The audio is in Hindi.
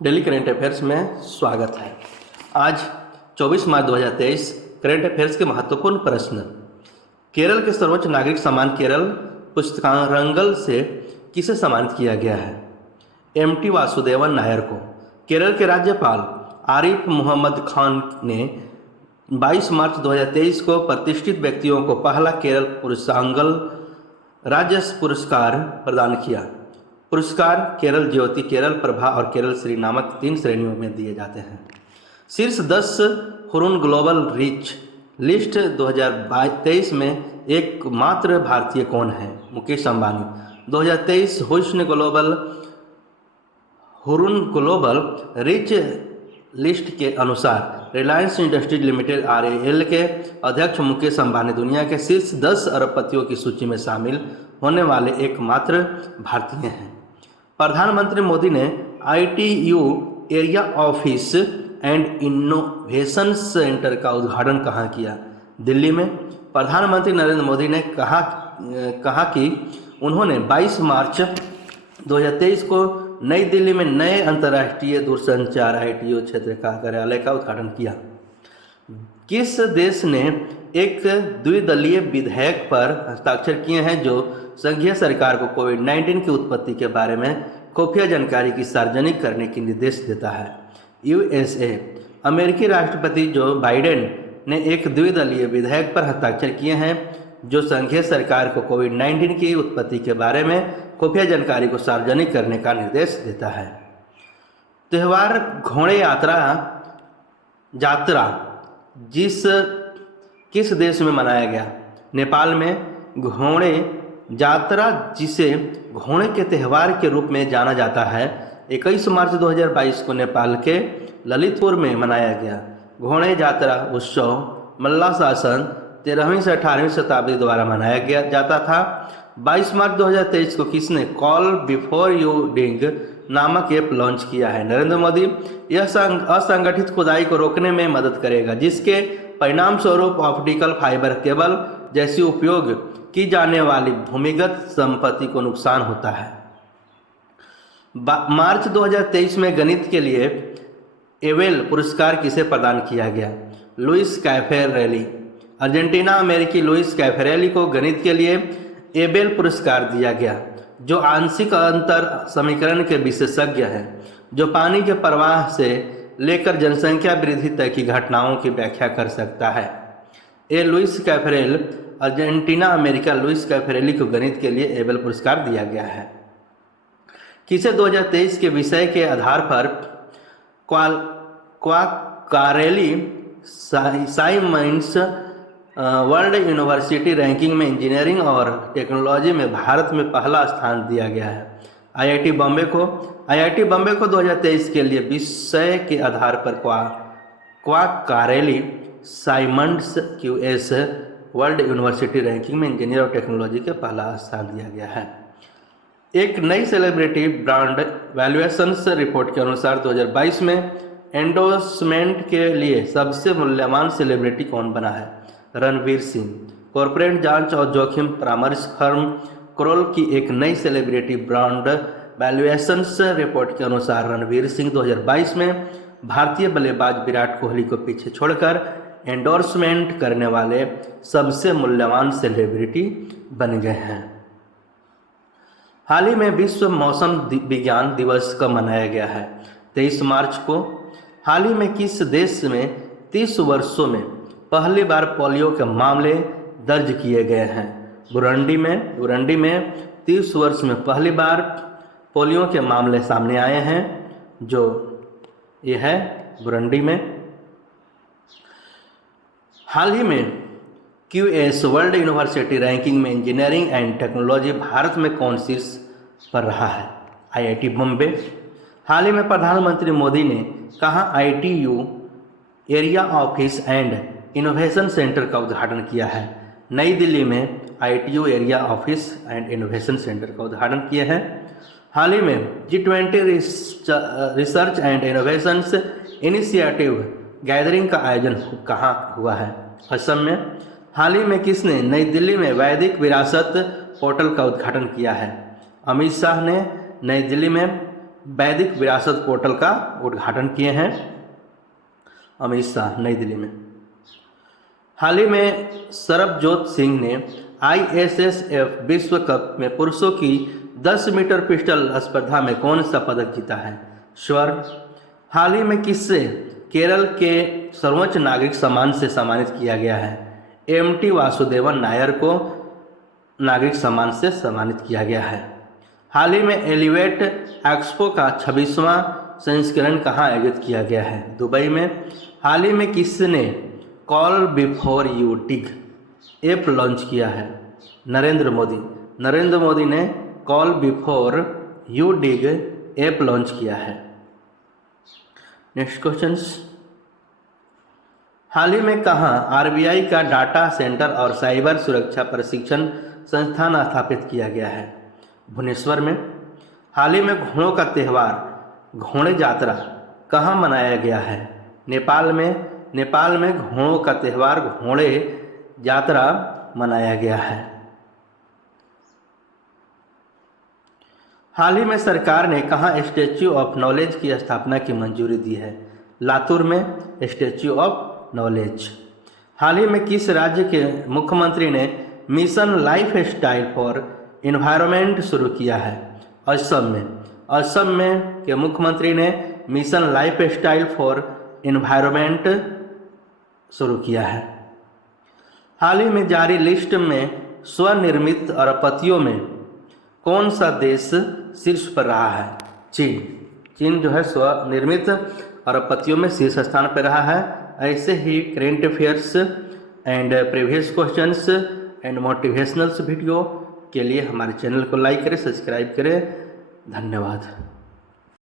डेली करंट अफेयर्स में स्वागत है। आज 24 मार्च 2023 करंट अफेयर्स के महत्वपूर्ण प्रश्न। केरल के सर्वोच्च नागरिक सम्मान केरल पुष्परंगल से किसे सम्मानित किया गया है? एमटी वासुदेवन नायर को। केरल के राज्यपाल आरिफ मोहम्मद खान ने 22 मार्च 2023 को प्रतिष्ठित व्यक्तियों को पहला केरल पुष्परंगल राज्य पुरस्कार प्रदान किया। पुरस्कार केरल ज्योति, केरल प्रभा और केरल श्री नामक 3 श्रेणियों में दिए जाते हैं। शीर्ष 10 हुरुन ग्लोबल रिच लिस्ट 2023 में एकमात्र भारतीय कौन है? Mukesh Ambani. 2023 Hurun global rich list के अनुसार रिलायंस इंडस्ट्रीज लिमिटेड RIL के अध्यक्ष मुकेश अंबानी दुनिया के शीर्ष 10 अरबपतियों की सूची में शामिल होने वाले एकमात्र भारतीय हैं। प्रधानमंत्री मोदी ने ITU area office and innovation centre का उद्घाटन कहाँ किया? दिल्ली में। प्रधानमंत्री नरेंद्र मोदी ने कहा कि उन्होंने 22 मार्च 2023 को नई दिल्ली में नए अंतर्राष्ट्रीय दूरसंचार ITU क्षेत्र का कार्यालय का उद्घाटन किया। किस देश ने एक द्विदलीय विधेयक पर हस्ताक्षर किए हैं जो संघीय सरकार को कोविड-19 की उत्पत्ति के बारे में खुफिया जानकारी की सार्वजनिक करने के निर्देश देता है? USA। अमेरिकी राष्ट्रपति जो बाइडेन ने एक द्विदलीय विधेयक पर हस्ताक्षर किए हैं जो संघीय सरकार को कोविड-19 की उत्पत्ति के बारे में खुफिया जानकारी को सार्वजनिक करने का निर्देश देता है। त्यौहार घोड़े यात्रा किस देश में मनाया गया? नेपाल में। घोड़े यात्रा, जिसे घोड़े के त्यौहार के रूप में जाना जाता है, 21 मार्च 2022 को नेपाल के ललितपुर में मनाया गया। घोड़े यात्रा उत्सव मल्ला शासन 13वीं से 18वीं शताब्दी द्वारा मनाया जाता था। 22 मार्च 2023 को किसने कॉल बिफोर यू डिग नामक ऐप लॉन्च किया है? नरेंद्र मोदी। यह असंगठित खुदाई को रोकने में मदद करेगा, जिसके परिणाम स्वरूप ऑप्टिकल फाइबर केबल जैसी उपयोग की जाने वाली भूमिगत संपत्ति को नुकसान होता है। मार्च 2023 में गणित के लिए एबेल पुरस्कार किसे प्रदान किया गया? लुइस कैफेरेली। अर्जेंटीना अमेरिकी लुइस कैफेरेली को गणित के लिए एबेल पुरस्कार दिया गया, जो आंशिक अंतर समीकरण के विशेषज्ञ हैं, जो पानी के प्रवाह से लेकर जनसंख्या वृद्धि तक की घटनाओं की व्याख्या कर सकता है। लुइस कैफेरेल अर्जेंटीना अमेरिका लुइस कैफेरेली को गणित के लिए एबेल पुरस्कार दिया गया है। किसे 2023 के विषय के आधार पर Quacquarelli Symonds world university ranking में इंजीनियरिंग और टेक्नोलॉजी में भारत में पहला स्थान दिया गया है? IIT बॉम्बे को। IIT बॉम्बे को 2023 के लिए विषय के आधार पर Quacquarelli Symonds QS world university ranking में इंजीनियर और टेक्नोलॉजी के पहला स्थान दिया गया है। एक नई सेलिब्रिटी ब्रांड वैल्यूएशंस रिपोर्ट के अनुसार 2022 में एंडोर्समेंट के लिए सबसे मूल्यवान सेलिब्रिटी कौन बना है? रणवीर सिंह। कॉर्पोरेट जांच और जोखिम परामर्श फर्म क्रोल की एक नई सेलिब्रिटी ब्रांड वैल्यूएशंस रिपोर्ट के अनुसार रणवीर सिंह 2022 में भारतीय बल्लेबाज विराट कोहली को पीछे छोड़कर एंडोर्समेंट करने वाले सबसे मूल्यवान सेलिब्रिटी बन गए हैं। हाल ही में विश्व मौसम विज्ञान दिवस कब मनाया गया है? 23 मार्च को। हाल ही में किस देश में 30 वर्षों में पहली बार पोलियो के मामले दर्ज किए गए हैं? बुरुंडी में 30 वर्ष में पहली बार पोलियो के मामले सामने आए हैं, जो ये है बुरुंडी में। हाल ही में QS वर्ल्ड यूनिवर्सिटी रैंकिंग में इंजीनियरिंग एंड टेक्नोलॉजी भारत में कौन शीर्ष पर रहा है? IIT बॉम्बे। हाल ही में प्रधानमंत्री मोदी ने कहाँ ITU area office and innovation centre का उद्घाटन किया है? नई दिल्ली में ITU area office and innovation centre का उद्घाटन किए हैं। हाल ही में G20 research and innovation initiative gathering का आयोजन कहाँ हुआ है? असम में। हाल ही में किसने नई दिल्ली में वैदिक विरासत पोर्टल का उद्घाटन किया है? अमित शाह ने नई दिल्ली में वैदिक विरासत पोर्टल का उद्घाटन किए हैं? अमित शाह, नई दिल्ली में। हाल ही में सरबजोत सिंह ने ISSF विश्व कप में पुरुषों की 10 मीटर पिस्टल स्पर्धा में कौन सा पदक जीता है? स्वर्ण। हाल ही में किससे केरल के सर्वोच्च नागरिक सम्मान से सम्मानित किया गया है? MT वासुदेवन नायर को नागरिक सम्मान से सम्मानित किया गया है। हाल ही में एलिवेट एक्सपो का 26वां संस्करण कहाँ आयोजित किया गया है? दुबई में। हाल ही में किसने call before you dig app launch किया है? नरेंद्र मोदी। नरेंद्र मोदी ने call before you dig app launch किया है। Next questions. हाल ही में कहाँ RBI का डाटा सेंटर और साइबर सुरक्षा प्रशिक्षण संस्थान स्थापित किया गया है? भुवनेश्वर में। हाल ही में घोड़ों का त्यौहार घोड़े यात्रा कहाँ मनाया गया है? नेपाल में। नेपाल में घोड़ों का त्यौहार घोड़े यात्रा मनाया गया है। हाल ही में सरकार ने कहाँ स्टैच्यू ऑफ नॉलेज की स्थापना की मंजूरी दी है? लातूर में स्टैच्यू ऑफ नॉलेज। हाल ही में किस राज्य के मुख्यमंत्री ने mission life style for environment शुरू किया है? असम में। असम में के मुख्यमंत्री ने mission life style for environment शुरू किया है। हाल ही में जारी लिस्ट में स्वनिर्मित अरबपतियों में कौन सा देश शीर्ष पर रहा है? चीन। चीन जो है स्वनिर्मित अरबपतियों में शीर्ष स्थान पर रहा है। ऐसे ही current affairs and previous questions and motivationals video के लिए हमारे चैनल को लाइक करें, सब्सक्राइब करें। धन्यवाद।